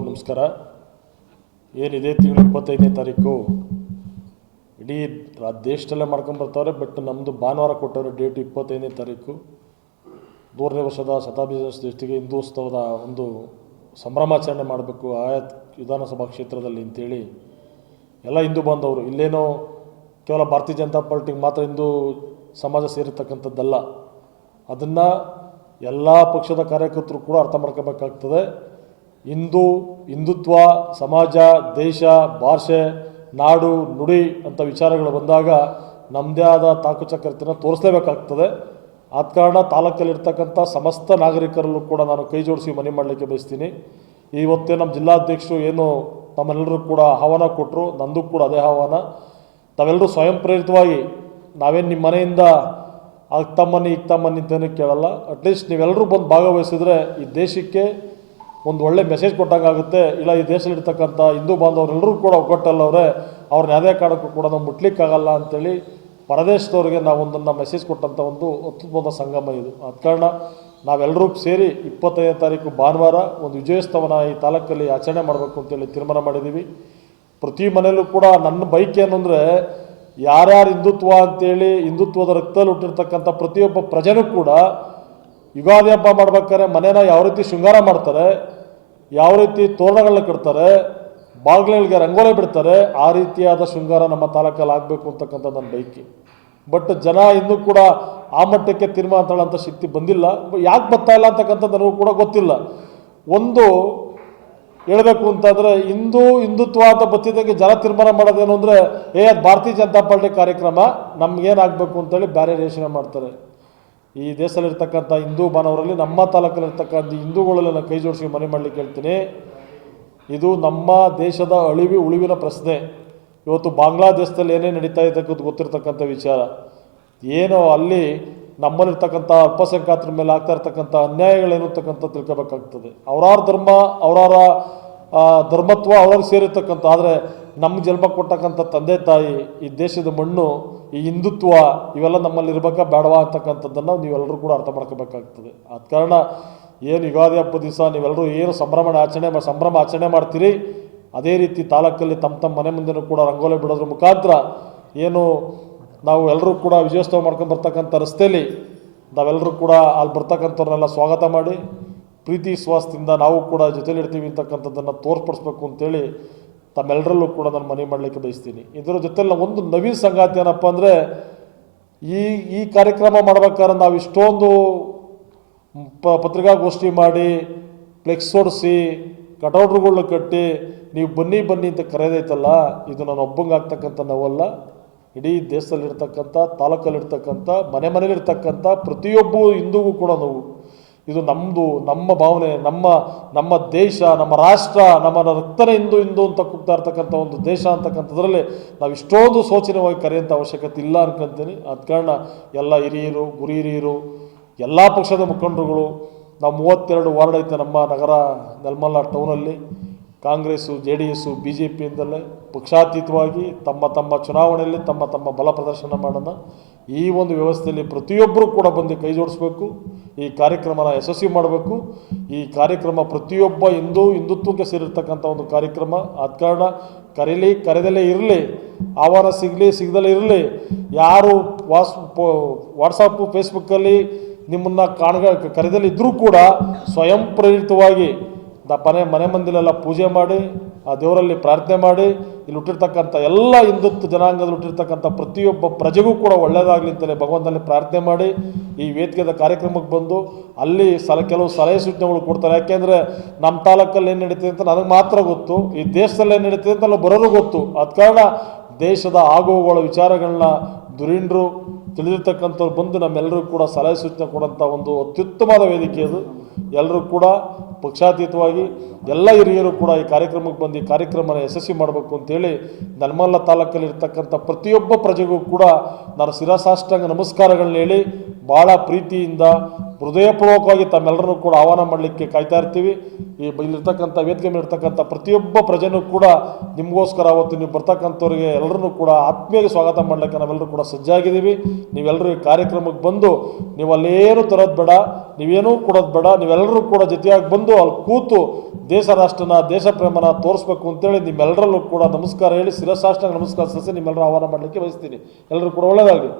ನಮಸ್ಕಾರ. ಏನಿದೆ? ತಿಂಗಳು ಇಪ್ಪತ್ತೈದನೇ ತಾರೀಕು. ಇಡೀ ದೇಶದಲ್ಲೇ ಮಾಡ್ಕೊಂಬರ್ತಾವ್ರೆ ಬಟ್ ನಮ್ಮದು ಭಾನುವಾರ ಕೊಟ್ಟವ್ರೆ ಡೇಟ್ ಇಪ್ಪತ್ತೈದನೇ ತಾರೀಕು. ಮೂರನೇ ವರ್ಷದ ಶತಾಬ್ದಿ ದೃಷ್ಟಿಗೆ ಹಿಂದೂತ್ಸವದ ಒಂದು ಸಂಭ್ರಮಾಚರಣೆ ಮಾಡಬೇಕು ಆಯಾ ವಿಧಾನಸಭಾ ಕ್ಷೇತ್ರದಲ್ಲಿ ಅಂತೇಳಿ ಎಲ್ಲ ಹಿಂದೂ ಬಾಂಧವರು. ಇಲ್ಲೇನೋ ಕೇವಲ ಭಾರತೀಯ ಜನತಾ ಪಾರ್ಟಿಗೆ ಮಾತ್ರ ಹಿಂದೂ ಸಮಾಜ ಸೇರಿರ್ತಕ್ಕಂಥದ್ದಲ್ಲ. ಅದನ್ನು ಎಲ್ಲ ಪಕ್ಷದ ಕಾರ್ಯಕರ್ತರು ಕೂಡ ಅರ್ಥ ಮಾಡ್ಕೋಬೇಕಾಗ್ತದೆ. ಹಿಂದೂ, ಹಿಂದುತ್ವ, ಸಮಾಜ, ದೇಶ, ಭಾಷೆ, ನಾಡು, ನುಡಿ ಅಂತ ವಿಚಾರಗಳು ಬಂದಾಗ ನಮ್ಮದೇ ಆದ ತಾಕುಚಕ್ರತೆಯನ್ನು ತೋರಿಸಲೇಬೇಕಾಗ್ತದೆ. ಆದ ಕಾರಣ ತಾಲೂಕಲ್ಲಿರ್ತಕ್ಕಂಥ ಸಮಸ್ತ ನಾಗರಿಕರಲ್ಲೂ ಕೂಡ ನಾನು ಕೈ ಜೋಡಿಸಿ ಮನೆ ಮಾಡಲಿಕ್ಕೆ ಬಯಸ್ತೀನಿ. ಇವತ್ತೇ ನಮ್ಮ ಜಿಲ್ಲಾಧ್ಯಕ್ಷರು ಏನು ತಮ್ಮೆಲ್ಲರೂ ಕೂಡ ಆಹ್ವಾನ ಕೊಟ್ಟರು ನಂದು ಕೂಡ ಅದೇ ಆಹ್ವಾನ. ತಾವೆಲ್ಲರೂ ಸ್ವಯಂ ಪ್ರೇರಿತವಾಗಿ ನಾವೇನು ನಿಮ್ಮ ಮನೆಯಿಂದ ಅಕ್ಕ ತಮ್ಮನಿ ಈಗ ತಮ್ಮನಿ ಅಂತೇನು ಕೇಳಲ್ಲ. ಅಟ್ಲೀಸ್ಟ್ ನೀವೆಲ್ಲರೂ ಬಂದು ಭಾಗವಹಿಸಿದ್ರೆ ಈ ದೇಶಕ್ಕೆ ಒಂದು ಒಳ್ಳೆ ಮೆಸೇಜ್ ಕೊಟ್ಟಂಗಾಗುತ್ತೆ. ಇಲ್ಲ, ಈ ದೇಶದಲ್ಲಿರ್ತಕ್ಕಂಥ ಹಿಂದೂ ಬಾಂಧವರೆಲ್ಲರೂ ಕೂಡ ಒಗ್ಗಟ್ಟಲ್ಲವ್ರೆ ಅವ್ರನ್ನ ಯಾವುದೇ ಕಾರಣಕ್ಕೂ ಕೂಡ ನಾವು ಮುಟ್ಲಿಕ್ಕಾಗಲ್ಲ ಅಂತೇಳಿ ಪರದೇಶದವ್ರಿಗೆ ನಾವು ಒಂದನ್ನು ಮೆಸೇಜ್ ಕೊಟ್ಟಂಥ ಒಂದು ಅತ್ಯುತ್ತಮವಾದ ಸಂಗಮ ಇದು. ಆದ ಕಾರಣ ನಾವೆಲ್ಲರೂ ಸೇರಿ ಇಪ್ಪತ್ತೈದನೇ ತಾರೀಕು ಭಾನುವಾರ ಒಂದು ವಿಜಯೋತ್ಸವನ ಈ ತಾಲೂಕಲ್ಲಿ ಆಚರಣೆ ಮಾಡಬೇಕು ಅಂತೇಳಿ ತೀರ್ಮಾನ ಮಾಡಿದ್ದೀವಿ. ಪ್ರತಿ ಮನೆಯಲ್ಲೂ ಕೂಡ ನನ್ನ ಬೈಕ್ ಏನು ಅಂದರೆ ಯಾರ್ಯಾರು ಹಿಂದುತ್ವ ಅಂತೇಳಿ ಹಿಂದುತ್ವದ ರಕ್ತದಲ್ಲಿ ಹುಟ್ಟಿರ್ತಕ್ಕಂಥ ಪ್ರತಿಯೊಬ್ಬ ಪ್ರಜೆನೂ ಕೂಡ ಯುಗಾದಿ ಹಬ್ಬ ಮಾಡ್ಬೇಕಾದ್ರೆ ಮನೇನ ಯಾವ ರೀತಿ ಶೃಂಗಾರ ಮಾಡ್ತಾರೆ ಯಾವ ರೀತಿ ತೋರಣಗಳನ್ನ ಕಟ್ತಾರೆ, ಬಾಗಿಲುಗಳಿಗೆ ರಂಗೋಲೆ ಬಿಡ್ತಾರೆ, ಆ ರೀತಿಯಾದ ಶೃಂಗಾರ ನಮ್ಮ ತಾಲೂಕಲ್ಲಿ ಆಗಬೇಕು ಅಂತಕ್ಕಂಥ ನನ್ನ ಬೈಕಿ ಬಟ್ ಜನ ಇನ್ನೂ ಕೂಡ ಆ ಮಟ್ಟಕ್ಕೆ ತೀರ್ಮಾನ ತಗೊಳ್ಳೋಂಥ ಶಕ್ತಿ ಬಂದಿಲ್ಲ. ಯಾಕೆ ಬರ್ತಾ ಇಲ್ಲ ಅಂತಕ್ಕಂಥದ್ದು ನನಗೂ ಕೂಡ ಗೊತ್ತಿಲ್ಲ. ಒಂದು, ಹೇಳಬೇಕು ಅಂತಂದರೆ ಹಿಂದೂ ಹಿಂದುತ್ವ ಅಂತ ಬತ್ತಿದ್ದಂಗೆ ಜನ ತೀರ್ಮಾನ ಮಾಡೋದೇನು ಅಂದರೆ, ಏ, ಅದು ಭಾರತೀಯ ಜನತಾ ಪಾರ್ಟಿ ಕಾರ್ಯಕ್ರಮ, ನಮ್ಗೇನಾಗಬೇಕು ಅಂತೇಳಿ ಬೇರೆ ಯೋಚನೆ ಮಾಡ್ತಾರೆ. ಈ ದೇಶದಲ್ಲಿರ್ತಕ್ಕಂಥ ಹಿಂದೂ ಮಾನವರಲ್ಲಿ, ನಮ್ಮ ತಾಲೂಕಲ್ಲಿರ್ತಕ್ಕಂಥ ಹಿಂದೂಗಳಲ್ಲಿ ನಾನು ಕೈ ಜೋಡಿಸಿ ಮನೆ ಮಾಡಲಿಕ್ಕೆ ಹೇಳ್ತೀನಿ. ಇದು ನಮ್ಮ ದೇಶದ ಅಳಿವಿ ಉಳಿವಿನ ಪ್ರಶ್ನೆ. ಇವತ್ತು ಬಾಂಗ್ಲಾದೇಶದಲ್ಲಿ ಏನೇ ನಡೀತಾ ಇದ್ದಕ್ಕಂತ ಗೊತ್ತಿರತಕ್ಕಂಥ ವಿಚಾರ. ಏನೋ ಅಲ್ಲಿ ನಮ್ಮಲ್ಲಿರ್ತಕ್ಕಂಥ ಅಲ್ಪಸಂಖ್ಯಾತರ ಮೇಲೆ ಆಗ್ತಾ ಇರ್ತಕ್ಕಂಥ ಅನ್ಯಾಯಗಳೇನು ಅಂತಕ್ಕಂಥ ತಿಳ್ಕೊಬೇಕಾಗ್ತದೆ. ಅವರಾರ ಧರ್ಮ, ಅವರಾರ ಧರ್ಮತ್ವ ಅವ್ರಿಗೆ ಸೇರಿರ್ತಕ್ಕಂಥ, ಆದರೆ ನಮ್ಮ ಜನ್ಮ ಕೊಟ್ಟಕ್ಕಂಥ ತಂದೆ ತಾಯಿ, ಈ ದೇಶದ ಮಣ್ಣು, ಈ ಹಿಂದುತ್ವ, ಇವೆಲ್ಲ ನಮ್ಮಲ್ಲಿ ಇರಬೇಕಾ ಬೇಡವಾ ಅಂತಕ್ಕಂಥದ್ದನ್ನು ನೀವೆಲ್ಲರೂ ಕೂಡ ಅರ್ಥ ಮಾಡ್ಕೋಬೇಕಾಗ್ತದೆ. ಆದ ಕಾರಣ ಏನು ಯುಗಾದಿ ಹಬ್ಬದ ದಿವಸ ನೀವೆಲ್ಲರೂ ಏನು ಸಂಭ್ರಮ ಆಚರಣೆ ಸಂಭ್ರಮ ಆಚರಣೆ ಮಾಡ್ತೀರಿ. ಅದೇ ರೀತಿ ತಾಲೂಕಲ್ಲಿ ತಮ್ಮ ತಮ್ಮ ಮನೆ ಮುಂದೆನೂ ಕೂಡ ರಂಗೋಲಿ ಬಿಡೋದ್ರ ಮುಖಾಂತರ ಏನು ನಾವು ಎಲ್ಲರೂ ಕೂಡ ವಿಜಯೋತ್ಸವ ಮಾಡ್ಕೊಂಡು ಬರ್ತಕ್ಕಂಥ ರಸ್ತೆಯಲ್ಲಿ ನಾವೆಲ್ಲರೂ ಕೂಡ ಅಲ್ಲಿ ಬರ್ತಕ್ಕಂಥವ್ರನ್ನೆಲ್ಲ ಸ್ವಾಗತ ಮಾಡಿ ಪ್ರೀತಿ, ವಿಶ್ವಾಸದಿಂದ ನಾವು ಕೂಡ ಜೊತೆಲಿರ್ತೀವಿ ಅಂತಕ್ಕಂಥದ್ದನ್ನು ತೋರ್ಪಡಿಸ್ಬೇಕು ಅಂತೇಳಿ ತಮ್ಮೆಲ್ಲರಲ್ಲೂ ಕೂಡ ನಾನು ಮನವಿ ಮಾಡಲಿಕ್ಕೆ ಬಯಸ್ತೀನಿ. ಇದರ ಜೊತೆಲಿ ಒಂದು ನವೀನ ಸಂಗಾತಿ ಏನಪ್ಪ ಅಂದರೆ, ಈ ಈ ಕಾರ್ಯಕ್ರಮ ಮಾಡ್ಬೇಕಾದ್ರೆ ನಾವು ಇಷ್ಟೊಂದು ಪ, ಪತ್ರಿಕಾಗೋಷ್ಠಿ ಮಾಡಿ, ಫ್ಲೆಕ್ಸ್ ಹೊಡಿಸಿ ಕಟೌಡ್ರುಗಳನ್ನ ಕಟ್ಟಿ, ನೀವು ಬನ್ನಿ ಬನ್ನಿ ಅಂತ ಕರೆಯೋದೈತಲ್ಲ ಇದು ನಾನು ಒಬ್ಬಂಗೆ ಆಗ್ತಕ್ಕಂಥ ನೋವಲ್ಲ. ಇಡೀ ದೇಶದಲ್ಲಿರ್ತಕ್ಕಂಥ, ತಾಲೂಕಲ್ಲಿರ್ತಕ್ಕಂಥ, ಮನೆ ಮನೇಲಿರ್ತಕ್ಕಂಥ ಪ್ರತಿಯೊಬ್ಬ ಹಿಂದೂಗೂ ಕೂಡ ನೋವು. ಇದು ನಮ್ಮದು ನಮ್ಮ ಭಾವನೆ, ನಮ್ಮ ನಮ್ಮ ದೇಶ, ನಮ್ಮ ರಾಷ್ಟ್ರ, ನಮ್ಮ ರಕ್ತನ ಇಂದು ಹಿಂದೂ ಅಂತ ಕೂಗ್ತಾ ಇರ್ತಕ್ಕಂಥ ಒಂದು ದೇಶ ಅಂತಕ್ಕಂಥದ್ರಲ್ಲಿ ನಾವು ಇಷ್ಟೊಂದು ಶೋಚನೀಯವಾಗಿ ಕರೆಯುವಂಥ ಅವಶ್ಯಕತೆ ಇಲ್ಲ ಅನ್ಕೊಂತೀನಿ. ಆದ ಕಾರಣ ಎಲ್ಲ ಹಿರಿಯರು ಗುರಿ ಹಿರಿಯರು ಎಲ್ಲ ಪಕ್ಷದ ಮುಖಂಡರುಗಳು, ನಾವು ಮೂವತ್ತೆರಡು ವಾರ್ಡ್ ಐತೆ ನಮ್ಮ ನಗರ ನೆಲಮಲ್ಲ ಟೌನಲ್ಲಿ, Congress, J D S, B J ಪಿಯಿಂದಲೇ ಪಕ್ಷಾತೀತವಾಗಿ ತಮ್ಮ ತಮ್ಮ ಚುನಾವಣೆಯಲ್ಲಿ ತಮ್ಮ ತಮ್ಮ ಬಲ ಪ್ರದರ್ಶನ ಮಾಡೋಣ. ಈ ಒಂದು ವ್ಯವಸ್ಥೆಯಲ್ಲಿ ಪ್ರತಿಯೊಬ್ಬರೂ ಕೂಡ ಬಂದು ಕೈ ಜೋಡಿಸ್ಬೇಕು, ಈ ಕಾರ್ಯಕ್ರಮನ ಯಶಸ್ವಿ ಮಾಡಬೇಕು. ಈ ಕಾರ್ಯಕ್ರಮ ಪ್ರತಿಯೊಬ್ಬ ಹಿಂದೂ ಹಿಂದುತ್ವಕ್ಕೆ ಸೇರಿರ್ತಕ್ಕಂಥ ಒಂದು ಕಾರ್ಯಕ್ರಮ. ಆದ ಕಾರಣ ಕರೀಲಿ, ಕರೆದಲ್ಲೇ ಇರಲಿ, ಆಹ್ವಾನ ಸಿಗಲಿ, ಸಿಗದಲ್ಲೇ ಇರಲಿ. ಯಾರು ವಾಸ್ ವಾಟ್ಸಪ್ಪು ಫೇಸ್ಬುಕ್ಕಲ್ಲಿ ನಿಮ್ಮನ್ನು ಕಾಣ ಕರೆದಲ್ಲಿ ಇದ್ದರೂ ಕೂಡ ಸ್ವಯಂ ಪ್ರೇರಿತವಾಗಿ ಮನೆ ಮನೆ ಮಂದಿಲೆಲ್ಲ ಪೂಜೆ ಮಾಡಿ ಆ ದೇವರಲ್ಲಿ ಪ್ರಾರ್ಥನೆ ಮಾಡಿ, ಇಲ್ಲಿ ಹುಟ್ಟಿರ್ತಕ್ಕಂಥ ಎಲ್ಲ ಹಿಂದುತ್ವ ಜನಾಂಗದಲ್ಲಿ ಹುಟ್ಟಿರ್ತಕ್ಕಂಥ ಪ್ರತಿಯೊಬ್ಬ ಪ್ರಜೆಗೂ ಕೂಡ ಒಳ್ಳೆಯದಾಗಲಿ ಅಂತಲೇ ಭಗವಂತನಲ್ಲಿ ಪ್ರಾರ್ಥನೆ ಮಾಡಿ, ಈ ವೇದಿಕೆದ ಕಾರ್ಯಕ್ರಮಕ್ಕೆ ಬಂದು ಅಲ್ಲಿ ಸಲ, ಕೆಲವು ಸಲಹೆ ಸೂಚನೆಗಳು ಕೊಡ್ತಾರೆ. ಯಾಕೆಂದರೆ ನಮ್ಮ ತಾಲೂಕಲ್ಲಿ ಏನು ನಡೀತಿದೆ ಅಂತ ನನಗೆ ಮಾತ್ರ ಗೊತ್ತು, ಈ ದೇಶದಲ್ಲಿ ಏನು ನಡೀತಿದೆ ಅಂತ ಅಲ್ಲಿ ಬರೋರು ಗೊತ್ತು. ಆದ ಕಾರಣ ದೇಶದ ಆಗುವಗಳ ವಿಚಾರಗಳನ್ನ ದುರೀಣರು ತಿಳಿದಿರ್ತಕ್ಕಂಥವ್ರು ಬಂದು ನಮ್ಮೆಲ್ಲರೂ ಕೂಡ ಸಲಹೆ ಸೂಚನೆ ಕೊಡೋಂಥ ಒಂದು ಅತ್ಯುತ್ತಮವಾದ ವೇದಿಕೆ ಅದು. ಎಲ್ಲರೂ ಕೂಡ ಪಕ್ಷಾತೀತವಾಗಿ ಎಲ್ಲ ಹಿರಿಯರು ಕೂಡ ಈ ಕಾರ್ಯಕ್ರಮಕ್ಕೆ ಬಂದು ಈ ಕಾರ್ಯಕ್ರಮನ ಯಶಸ್ವಿ ಮಾಡಬೇಕು ಅಂತೇಳಿ ನಲ್ಮಲ್ಲ ತಾಲೂಕಲ್ಲಿರ್ತಕ್ಕಂಥ ಪ್ರತಿಯೊಬ್ಬ ಪ್ರಜೆಗೂ ಕೂಡ ನಾನು ಶಿರಸಾಷ್ಟಾಂಗ ನಮಸ್ಕಾರಗಳನ್ನ ಹೇಳಿ ಭಾಳ ಪ್ರೀತಿಯಿಂದ ಹೃದಯಪೂರ್ವಕವಾಗಿ ತಮ್ಮೆಲ್ಲರನ್ನೂ ಕೂಡ ಆಹ್ವಾನ ಮಾಡಲಿಕ್ಕೆ ಕಾಯ್ತಾ ಇರ್ತೀವಿ. ಈ ಇಲ್ಲಿರ್ತಕ್ಕಂಥ ವೇದಿಕೆ ಮೇಲೆ ಇರ್ತಕ್ಕಂಥ ಪ್ರತಿಯೊಬ್ಬ ಪ್ರಜೆನೂ ಕೂಡ ನಿಮಗೋಸ್ಕರ ಅವತ್ತು ನೀವು ಬರ್ತಕ್ಕಂಥವ್ರಿಗೆ ಎಲ್ಲರನ್ನೂ ಕೂಡ ಆತ್ಮೀಯ ಸ್ವಾಗತ ಮಾಡಲಿಕ್ಕೆ ನಾವೆಲ್ಲರೂ ಕೂಡ ಸಜ್ಜಾಗಿದ್ದೀವಿ. ನೀವೆಲ್ಲರೂ ಈ ಕಾರ್ಯಕ್ರಮಕ್ಕೆ ಬಂದು ನೀವು ಅಲ್ಲೇನು ತರೋದು ಬೇಡ, ನೀವೇನೂ ಕೊಡೋದು ಬೇಡ, ನೀವೆಲ್ಲರೂ ಕೂಡ ಜೊತೆಯಾಗಿ ಬಂದು ಅಲ್ಲಿ ಕೂತು ದೇಶ ರಾಷ್ಟ್ರನ ದೇಶ ಪ್ರೇಮನ ತೋರಿಸ್ಬೇಕು ಅಂತೇಳಿ ನಿಮ್ಮೆಲ್ಲರಲ್ಲೂ ಕೂಡ ನಮಸ್ಕಾರ ಹೇಳಿ ಶಿರಸಾಷ್ಟ್ರ ನಮಸ್ಕಾರ ಸಸಿ ನಿಮ್ಮೆಲ್ಲರೂ ಆಹ್ವಾನ ಮಾಡಲಿಕ್ಕೆ ಬಯಸ್ತೀನಿ. ಎಲ್ಲರೂ ಕೂಡ ಒಳ್ಳೆಯದಾಗಲಿ.